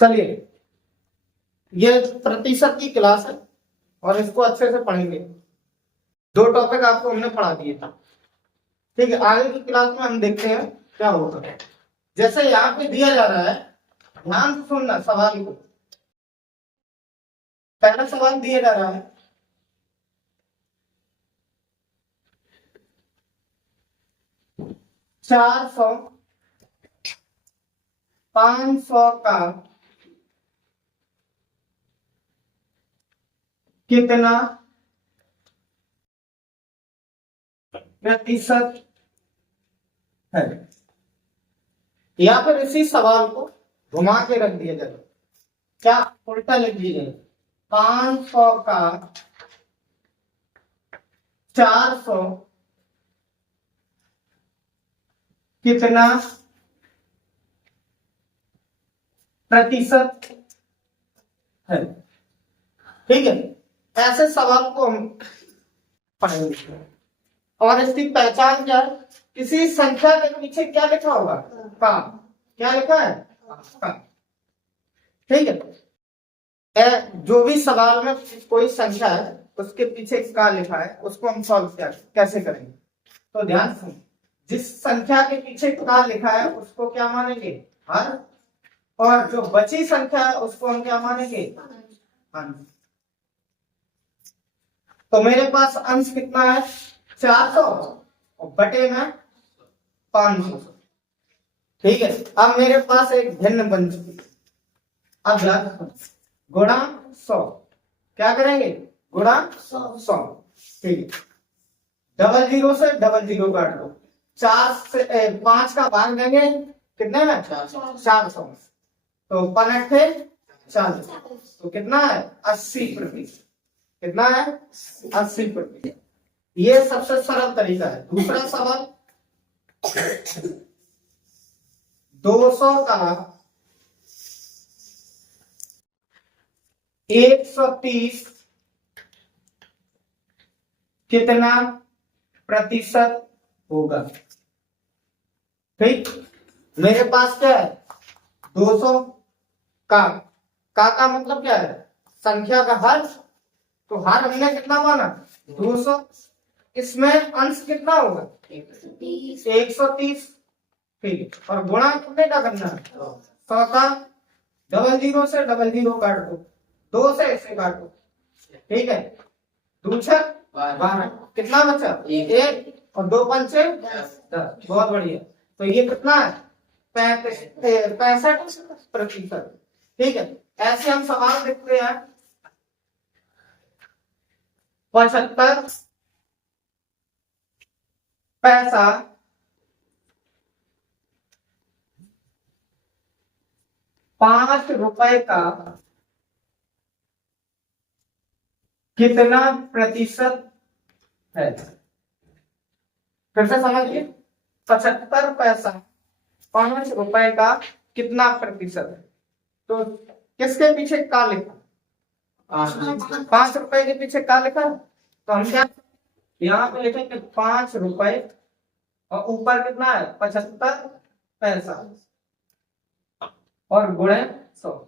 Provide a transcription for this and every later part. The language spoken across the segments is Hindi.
चलिए, ये प्रतिशत की क्लास है और इसको अच्छे से पढ़ेंगे। 2 टॉपिक आपको हमने पढ़ा दिए था। ठीक है, आगे की क्लास में हम देखते हैं क्या होगा। जैसे यहाँ पे दिया जा रहा है, ध्यान से सुनना सवाल को। पहला सवाल दिया जा रहा है, 400 500 का कितना प्रतिशत है। या फिर इसी सवाल को घुमा के रख दिया जाए, क्या उल्टा लिख दीजिए, 500 का 400 कितना प्रतिशत है। ठीक है, ऐसे सवाल को हम पढ़ेंगे। और इसकी पहचान क्या है, किसी संख्या के पीछे क्या लिखा होगा, का। क्या लिखा है, का। ठीक है, जो भी सवाल में कोई संख्या है उसके पीछे का लिखा है, उसको हम सॉल्व कैसे करेंगे। तो ध्यान से, जिस संख्या के पीछे का लिखा है उसको क्या मानेंगे, हर। और जो बची संख्या है उसको हम क्या मानेंगे, अंश। तो मेरे पास अंश कितना है, 400 और बटे में 500। ठीक है, अब मेरे पास एक भिन्न बन चुकी है। अब गुणा 100, क्या करेंगे, गुणा 100। ठीक है, 00 से 00 काट दो, 4 से 5 का भाग देंगे कितने में, 400। तो 5 थे 40, तो कितना है 80%। कितना है 80%। ये सबसे सरल तरीका है। दूसरा सवाल, 200 का 130 कितना प्रतिशत होगा। ठीक, मेरे पास क्या है, 200 का मतलब क्या है, संख्या का हर। तो हर हमने कितना माना, 200। इसमें अंश कितना होगा, 130। ठीक है, और गुणा कितने का करना है, 100 का। 00 से 00 काट दो, 2 से इसे काटो। ठीक है, 2 छक 12, कितना बचा, 1 और 2 पंचे 10। बहुत बढ़िया। तो ये कितना है, 65%। ठीक है, ऐसे हम सवाल देखते हैं। 75 पैसा 5 रुपए का कितना प्रतिशत है। फिर से समझिए, 75 पैसा 5 रुपए का कितना प्रतिशत है। तो किसके पीछे का लिखा, 5 रुपए के पीछे का लिखा। तो हम क्या, यहाँ पे लिखेंगे 5 रुपए और ऊपर कितना है, 75 पैसा और गुणे 100।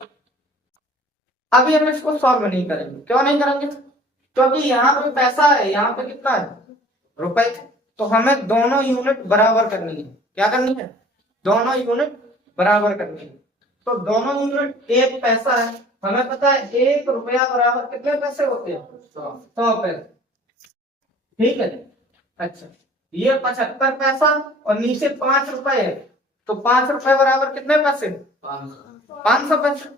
अभी हम इसको सॉल्व नहीं करेंगे। क्यों नहीं करेंगे, क्योंकि यहाँ पे पैसा है, यहाँ पे कितना है, रुपए। तो हमें दोनों यूनिट बराबर करनी है। क्या करनी है, दोनों यूनिट बराबर करनी है। तो दोनों यूनिट, एक पैसा है, हमें पता है 1 रुपया बराबर कितने पैसे होते हैं, 100 पैसे। ठीक है, अच्छा, ये 75 पैसा और नीचे 5 रुपए है, तो 5 रुपए बराबर कितने पैसे, 500 पैसे।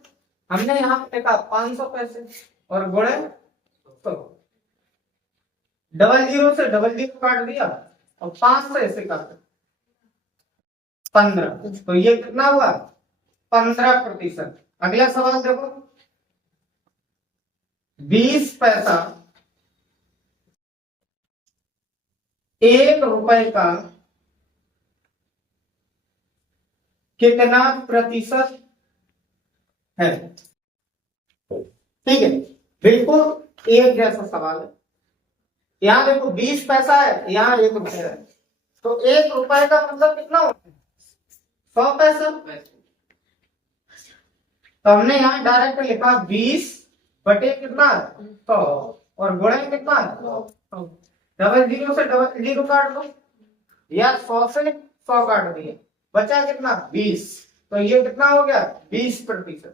हमने यहाँ पे लिखा 500 पैसे और गुणे 100। 00 से 00 काट दिया और 5 से इसे काट 15। तो ये कितना हुआ, 15%। अगला सवाल देखो, 20 पैसा 1 रुपए का कितना प्रतिशत है। ठीक है, बिल्कुल एक जैसा सवाल है। यहाँ देखो 20 पैसा है, यहाँ 1 रुपया है, तो 1 रुपए का मतलब कितना होता है, 100 पैसा। तो हमने यहाँ डायरेक्ट लिखा 20 बटे कितना 100 और गुणे कितना 100। डबल जीरो से डबल जीरो काट दो या 100 से 100 काट दिए, बचा कितना 20। तो ये कितना हो गया 20%।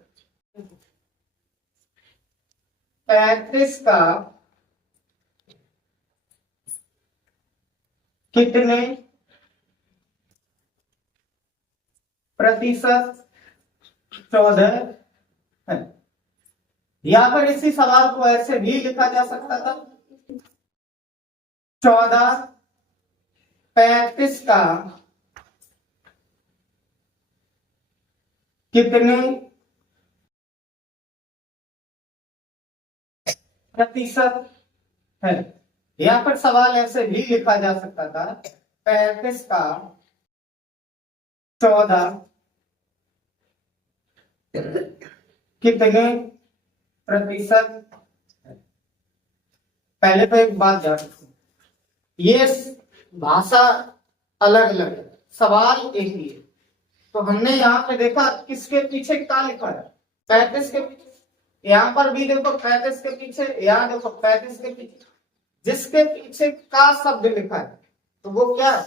35 का कितने प्रतिशत 14 है। या फिर इसी सवाल को ऐसे भी लिखा जा सकता था 14 35 का कितने प्रतिशत है। या फिर सवाल ऐसे भी लिखा जा सकता था 35 का 14 कितने प्रतिशत है। पहले तो एक बात जान, ये भाषा अलग अलग है, सवाल एक ही है। तो हमने यहाँ पे देखा किसके पीछे क्या लिखा है 35 के पीछे, यहाँ पर भी देखो 35 के पीछे, यहाँ देखो 35 के पीछे, जिसके पीछे का शब्द लिखा है तो वो क्या है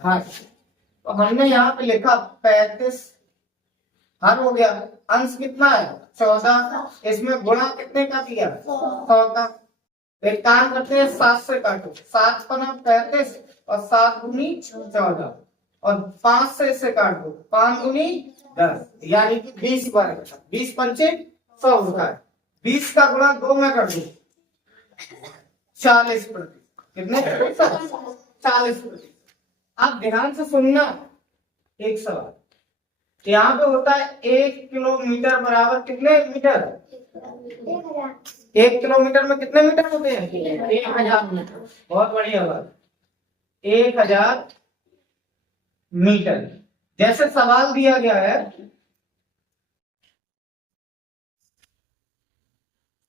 हाँ। तो हमने यहाँ पे लिखा 35 हर हो गया, अंश कितना है 14, इसमें गुणा कितने का किया 100 का। एक काम करते हैं 7 से काटो, 7 का नाम 35 और 7 दूनी 14 और 5 से इसे काट दो, 5 दूनी 10 यानी कि 20 बार 20 पंचे 100 होता है। 20 का गुणा 2 में कर दो 40%। कितने 40%। आप ध्यान से सुनना एक सवाल, यहाँ पे होता है 1 किलोमीटर बराबर कितने मीटर 1 किलोमीटर में कितने मीटर होते हैं 1000 मीटर। बहुत बढ़िया बात, 1000 मीटर। जैसे सवाल दिया गया है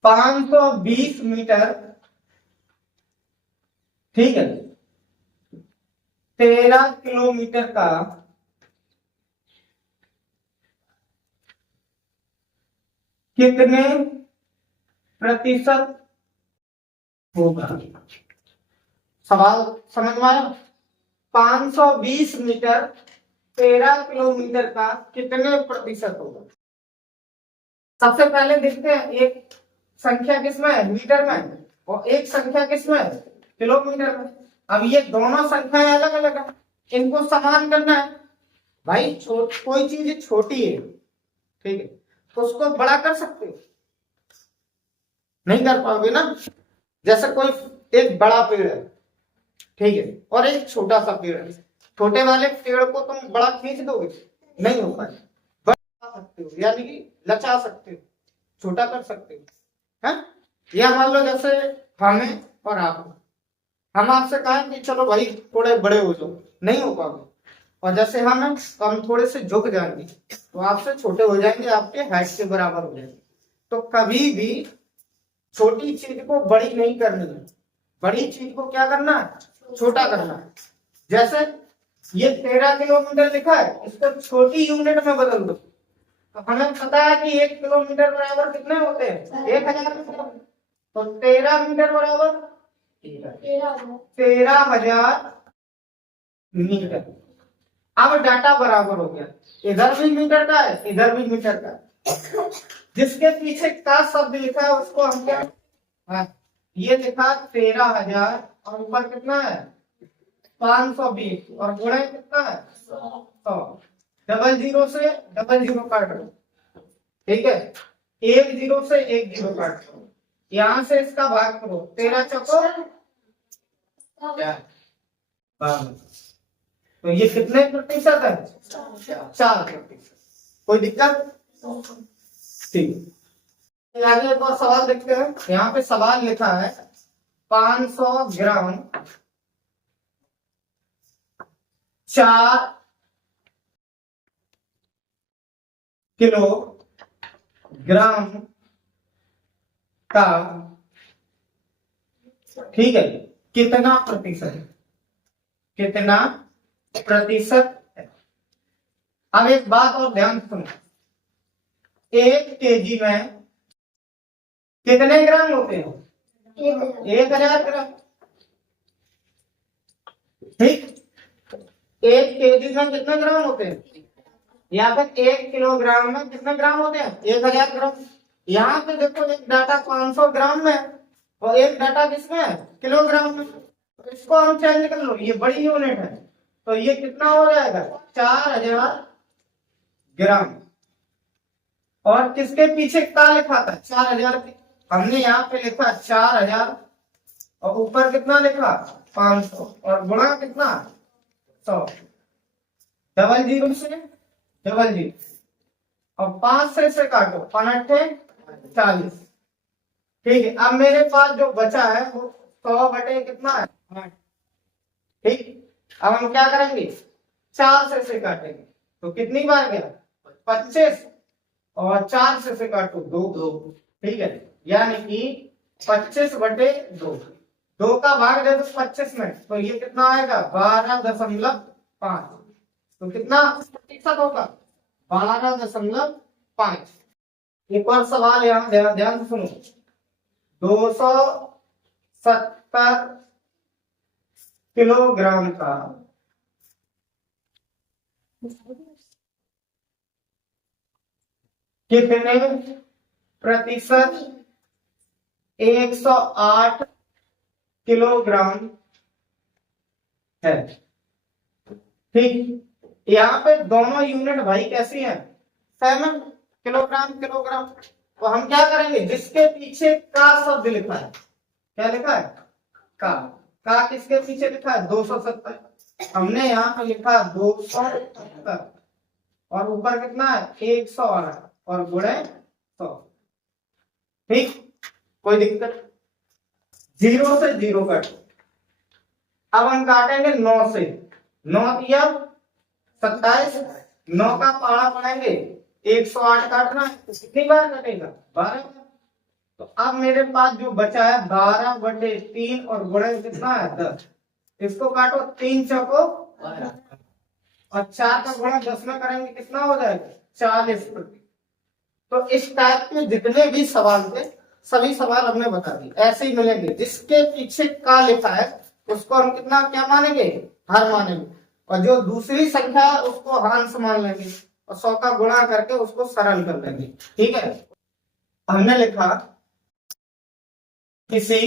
520 मीटर, ठीक है, 13 किलोमीटर का कितने प्रतिशत होगा। सवाल समझ में आया। 520 मीटर 13 किलोमीटर का कितने प्रतिशत होगा। सबसे पहले देखते हैं एक संख्या किसमें है मीटर में और एक संख्या किसमें है किलोमीटर में। अब ये दोनों संख्याएं अलग अलग है, इनको समान करना है भाई। कोई चीज छोटी है, ठीक है, तो उसको बड़ा कर सकते हो नहीं कर पाओगे ना। जैसे कोई एक बड़ा पेड़ है, ठीक है, और एक छोटा सा पेड़ है, छोटे वाले पेड़ को तुम बड़ा खींच दोगे नहीं हो पाए, बड़ा सकते हो यानी कि लचा सकते हो, छोटा कर सकते हो है। या मान लो जैसे हमें और आप, हम आपसे कहें कि चलो भाई थोड़े बड़े हो जाओ, नहीं हो पाओगे। और जैसे हम तो हम थोड़े से झुक जाएंगे तो आपसे छोटे हो जाएंगे, आपके हाइट के बराबर हो जाएंगे। तो कभी भी छोटी चीज को बड़ी नहीं करनी है, बड़ी चीज को क्या करना है छोटा करना है। जैसे ये 13 किलोमीटर लिखा है, इसको छोटी यूनिट में बदल दो तो हमें पता है कि 1 किलोमीटर बराबर कितने होते हैं 1000 मीटर। तो 13 मीटर बराबर 13,000 मीटर। अब डाटा बराबर हो गया, इधर भी मीटर का है इधर भी मीटर का है। जिसके पीछे का शब्द लिखा है उसको हम क्या ये लिखा 13,000 और ऊपर कितना है 520 और गुणे कितना है 100। डबल जीरो से डबल जीरो काट दो, ठीक है, 1 जीरो से 1 जीरो काट दो, यहां से इसका भाग करो 13 चौको क्या 52। तो ये कितने प्रतिशत है 4%। कोई दिक्कत ठीक। आगे एक और सवाल देखते हैं। यहाँ पे सवाल लिखा है 500 ग्राम 4 किलोग्राम का, ठीक है, कितना प्रतिशत है, कितना प्रतिशत है। अब एक बात और ध्यान सुनो, 1 केजी में कितने ग्राम होते हैं? 1000 ग्राम। ठीक, 1 केजी में कितने ग्राम होते हैं? यहाँ पे 1 किलोग्राम में कितने ग्राम होते हैं? 1000 ग्राम। यहाँ पे देखो एक डाटा 500 ग्राम में और एक डाटा किसमें है? किलोग्राम में। तो इसको हम चेंज कर लो, ये बड़ी यूनिट है, तो ये कितना हो जाएगा? 4000 ग्राम। और किसके पीछे का लिखा था? 4000 के। हमने यहाँ पे लिखा 4000 और ऊपर कितना लिखा? 500 और गुणा कितना? 100। डबल जीरो से डबल जीरो और 5 से काटो, 5 40। ठीक है, अब मेरे पास जो बचा है वो 100 बटे कितना है? 8। ठीक, अब हम क्या करेंगे? 4 से काटेंगे, तो कितनी बार गया? 25 और 4 से काटो 2। ठीक है, यानी कि 25 बटे 2। 2 का भाग दे दो 25 में, तो ये कितना आएगा? 12.5। तो कितना प्रतिशत होगा? 12.5। एक और सवाल यहाँ ध्यान से सुनो। 270 किलोग्राम का कितने प्रतिशत 108 किलोग्राम है? ठीक, यहाँ पे दोनों यूनिट भाई कैसी है? Same, kilogram kilogram. तो हम क्या करेंगे? जिसके पीछे का शब्द लिखा है, क्या लिखा है? का किसके पीछे लिखा है? 270। हमने यहाँ पे लिखा 270 और ऊपर कितना है? 108 और गुणे 100। ठीक, कोई दिक्कत? 0 से 0 कट। अब हम काटेंगे 9 से। 9 दिया 27, 9 का पहाड़ा पढ़ेंगे, 108 काटना है, तो कितनी बार कटेगा? 12। तो अब मेरे पास जो बचा है 12/3 और गुणे कितना है? 10। इसको काटो, 3 चौको 12 और 4 का गुणा 10 में करेंगे, कितना हो जाएगा? 40 प्रति। तो इस टाइप के जितने भी सवाल थे सभी सवाल हमने बता दिए, ऐसे ही मिलेंगे। जिसके पीछे का लिखा है उसको हम कितना क्या मानेंगे? हर मानेंगे, और जो दूसरी संख्या है उसको हांस मान लेंगे और 100 का गुणा करके उसको सरल कर लेंगे। ठीक है, हमने लिखा किसी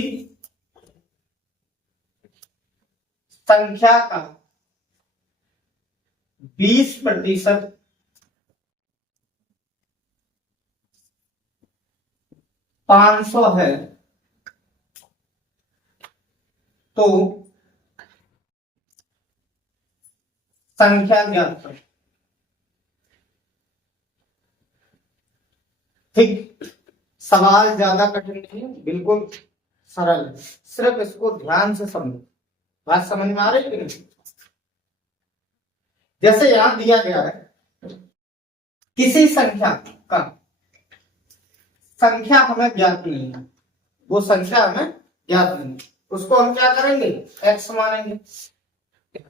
संख्या का 20% 500 है, तो संख्या ज्ञात करो। ठीक, सवाल ज्यादा कठिन नहीं है, बिल्कुल सरल है, सिर्फ इसको ध्यान से समझो। बात समझ में आ रही है कि नहीं? जैसे यहां दिया गया है किसी संख्या का, संख्या हमें ज्ञात नहीं है, वो संख्या हमें ज्ञात नहीं है, उसको हम क्या करेंगे? x मानेंगे।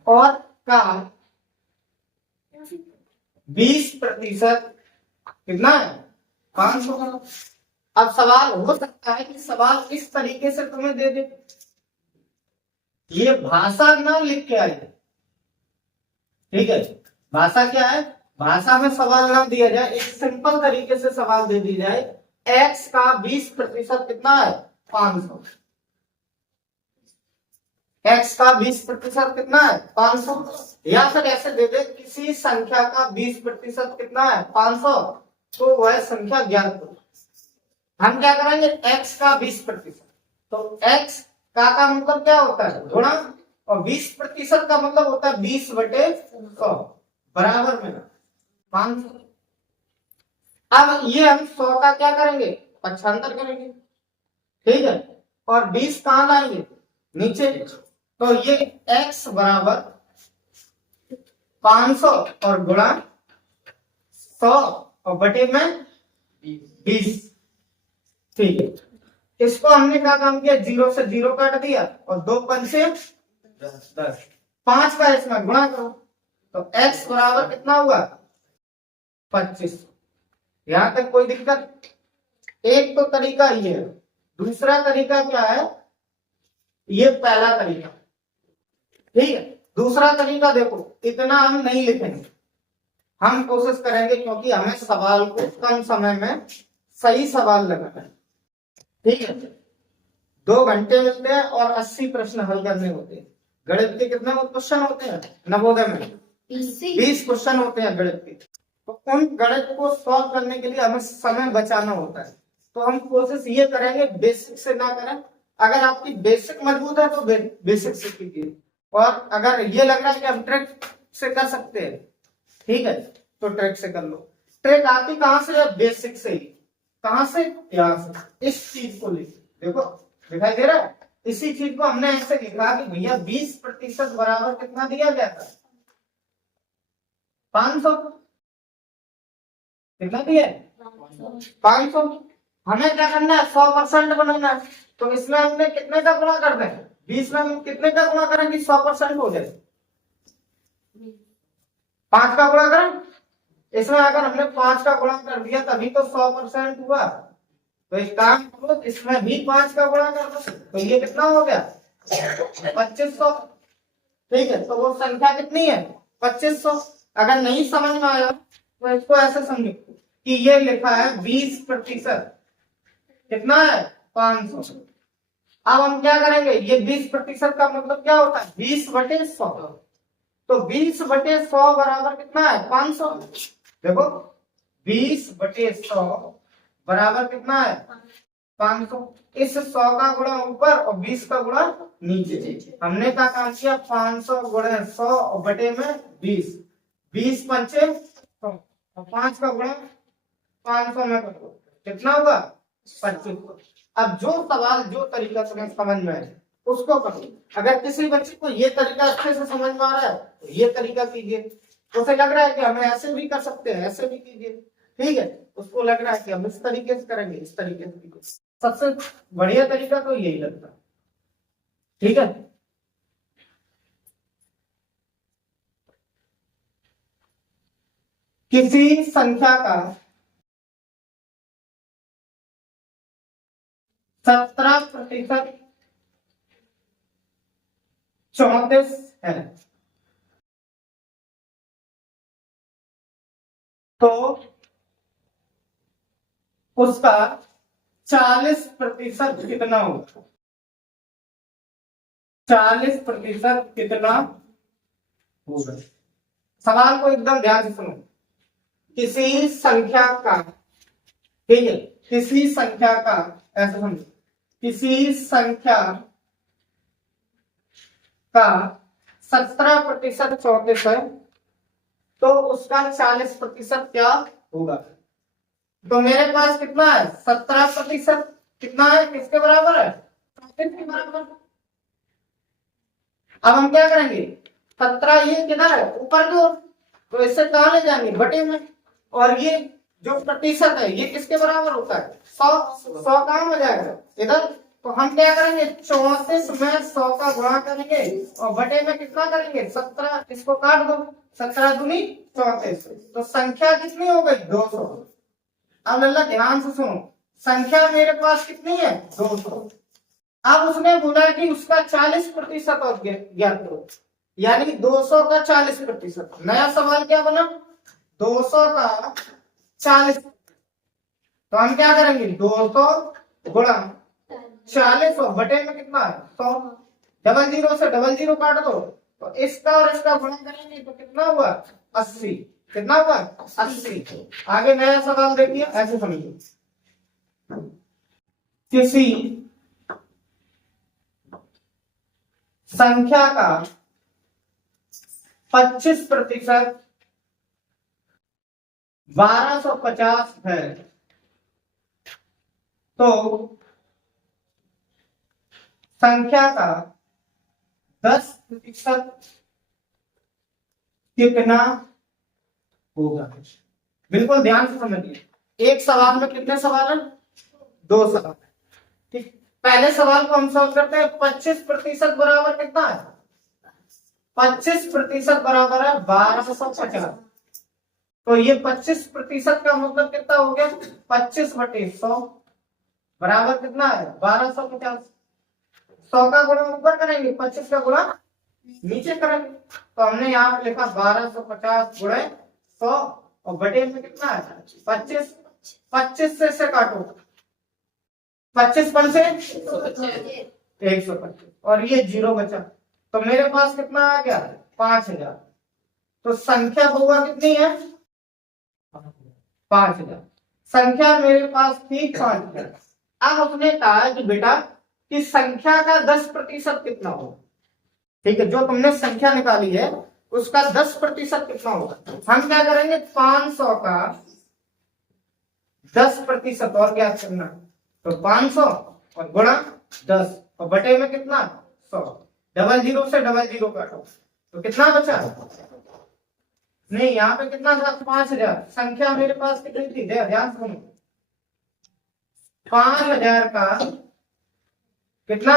और का 20% कितना है? 500 का। अब सवाल हो सकता है कि सवाल इस तरीके से तुम्हें दे दे, ये भाषा ना लिख के आई। ठीक है, भाषा क्या है? भाषा में सवाल ना दिया जाए, एक सिंपल तरीके से सवाल दे दी जाए, x का 20% कितना है? 500। x का 20% कितना है? 500। या फिर ऐसे दे दे, किसी संख्या का 20% कितना है? 500, तो वह संख्या ज्ञात करो। हम क्या करेंगे? x का 20%, तो x का मतलब क्या होता है? गुणा, और 20% का मतलब होता है 20/100 बराबर में 500। अब ये हम 100 का क्या करेंगे? पक्षांतर करेंगे। ठीक है, और 20 कहां लाएंगे? नीचे। तो ये x बराबर 500 और गुणा 100 और बटे में 20। ठीक है, इसको हमने क्या काम किया? 0 से 0 काट दिया और 2 पंचे 10, 5 का इसमें गुणा करो, तो x बराबर कितना हुआ? 25। यहां तक कोई दिक्कत? एक तो तरीका ये है, दूसरा तरीका क्या है, ये पहला तरीका, ठीक है। दूसरा तरीका देखो, इतना हम नहीं लिखेंगे, हम कोशिश करेंगे क्योंकि हमें सवाल को कम समय में सही सवाल लगाना है, ठीक है। 2 घंटे मिलते हैं और 80 प्रश्न हल करने होते हैं। गणित के कितने क्वेश्चन होते हैं नवोदय में? 20 क्वेश्चन होते हैं गणित के। तो उन गणित को सॉल्व करने के लिए हमें समय बचाना होता है, तो हम कोशिश ये करेंगे बेसिक से ना करें। अगर आपकी बेसिक मजबूत है तो बेसिक से कीजिए, और अगर ये लग रहा है कि हम ट्रिक से कर सकते हैं, ठीक है, तो ट्रिक से कर लो। ट्रिक आती कहां से है? बेसिक से ही। कहां से? यहां से। इस चीज को लिखिए, देखो दिखाई दे रहा है, इसी चीज को हमने ऐसे लिखा कि भैया 20% बराबर कितना दिया गया था? 500। कितना दिया? 500। हमें क्या करना है? 100% बनाना है। तो इसमें हमने कितने का गुणा कर दें? 20 में हम कितने का गुणा करेंगे 100% हो जाए? 5 का गुणा करें। इसमें अगर हमने 5 का गुणा कर दिया तभी तो 100% हुआ। तो एक काम करो, इसमें भी 5 का गुणा कर दो, तो ये कितना हो गया? 2500। ठीक है, तो वो संख्या कितनी है? 2500। अगर नहीं समझ में आया तो इसको ऐसे समझो कि ये लिखा है 20%, कितना है? 500। अब हम क्या करेंगे, ये 20% का मतलब क्या होता है? 20/100। तो 20/100 बराबर कितना है? 500। देखो 20/100 बराबर कितना है? 500। इस 100 का गुणा ऊपर और 20 का गुणा नीचे। हमने क्या काम किया? 500 गुणे 100 और बटे में 20। 20 पंचे 100 और 5 का गुणा 500 में कर दो, कितना होगा? 2500। अब जो सवाल जो तरीका तुम्हें समझ में आए उसको करो। अगर किसी बच्चे को ये तरीका अच्छे से समझ में आ रहा है तो ये तरीका कीजिए। उसे लग रहा है कि हमें ऐसे भी कर सकते हैं, ऐसे भी कीजिए, ठीक है। उसको लग रहा है कि हम इस तरीके से करेंगे, इस तरीके से कीजिए। सबसे बढ़िया तरीका तो यही लगता है, ठीक है। किसी संख्या का 17% 34 है तो उसका 40% कितना होगा? 40% कितना होगा? सवाल को एकदम ध्यान से सुनो। किसी संख्या का, ठीक है, किसी संख्या का, ऐसा समझो, किसी संख्या का 17% 34 है तो उसका 40% क्या होगा? तो मेरे पास कितना है? 17% कितना है? किसके बराबर है? 34 के बराबर। अब हम क्या करेंगे? 17 ये किधर है? ऊपर की ओर, तो इससे कहां ले जाएंगे? बटे में। और ये जो प्रतिशत है ये किसके बराबर होता है? 100 कहां में जाएगा? इधर। तो हम क्या करेंगे? 34 में 100 का गुणा करेंगे और बटे में कितना करेंगे? 17। इसको काट दो, 17 दूनी 34। तो संख्या कितनी हो गई? 200। अब लल्ला ध्यान से सुनो, संख्या मेरे पास कितनी है? 200। अब उसने बोला कि उसका 40% और ज्ञात करो, यानी 200 का 40%। नया सवाल क्या बना? 200 का 40। तो हम क्या करेंगे? 200 गुणा 40 और बटे में कितना है? 100। डबल जीरो से डबल जीरो काट दो, तो इसका और इसका गुणा करेंगे तो कितना हुआ? 80। कितना हुआ? 80। आगे नया सवाल देखिए, ऐसे समझिए। किसी संख्या का 25% 1250 है तो संख्या का 10% कितना होगा? बिल्कुल ध्यान से समझिए। एक सवाल में कितने सवाल हैं? 2 सवाल। ठीक, पहले सवाल को हम सॉल्व करते हैं। 25% बराबर कितना है? 25% बराबर है 1250। तो ये 25% का मतलब कितना हो गया, 25/100 बराबर कितना है 1250। 100 का गुणा ऊपर करेंगे, 25 का गुणा नीचे करेंगे। तो हमने यहाँ पे लिखा 1250 गुणे 100 और बटे में कितना है 25। 25 से इसे काटो, 25 से 125 और ये 0 बचा। तो मेरे पास कितना आ गया 5000। तो संख्या होगा कितनी है 5000। संख्या मेरे पास थी 5000। अब उसने कहा कि बेटा कि संख्या का 10% कितना होगा। ठीक है, जो तुमने संख्या निकाली है उसका 10% कितना होगा। हम क्या करेंगे 500 का 10% और क्या करना, तो 500 और गुणा 10 और बटे में कितना 100। 00 से 00 काटो तो कितना बचा, नहीं यहाँ पे कितना था 5000। संख्या मेरे पास कितनी थी, ध्यान सुनो, 5000 का कितना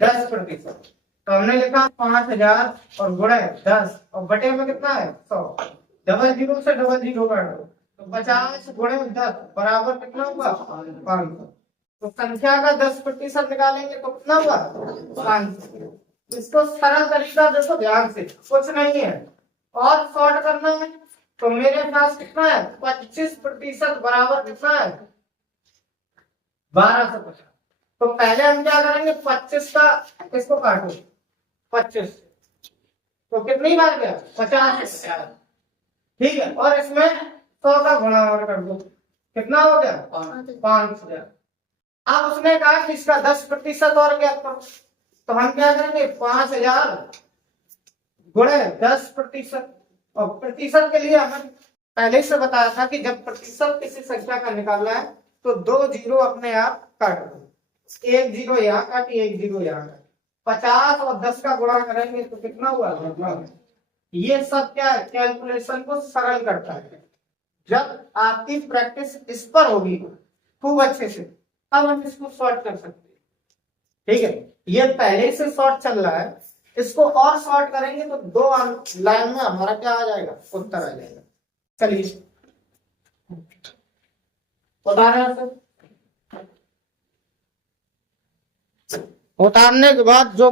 10%। तो हमने लिखा 5000 और गुणे 10 और बटे में कितना है 100। 00 से 00 काटो तो 50 गुणे 10 बराबर कितना हुआ 500। तो संख्या का 10% निकालेंगे तो कितना हुआ 500। इसको सरल तरीका देखो ध्यान से, कुछ नहीं है और शॉर्ट करना है। तो मेरे पास कितना है 25% बराबर कितना है 1250। तो पहले हम क्या करेंगे 25 का इसको काटो 25 तो कितनी बार गया 50। ठीक है, और इसमें 100 का गुणा और कर दो, कितना हो गया 5000। अब उसने कहा कि इसका 10% और क्या करो, तो हम क्या करेंगे 5000 गुणे 10%। और प्रतिशत के लिए हमें पहले से बताया था कि जब प्रतिशत किसी संख्या का निकालना है तो 2 जीरो अपने आप काट दो, 1 जीरो यहाँ काटी 1 जीरो यहाँ काटी। 50 और 10 का गुणा करेंगे तो कितना हुआ, ये सब क्या है कैलकुलेशन को सरल करता है। जब आपकी प्रैक्टिस इस पर होगी खूब अच्छे से तब हम इसको सॉर्ट कर सकते हैं। ठीक है, ये पहले से शॉर्ट चल रहा है, इसको और शॉर्ट करेंगे तो 2 लाइन में हमारा क्या आ जाएगा उत्तर आ जाएगा। चलिए उदाहरण उतारने के बाद जो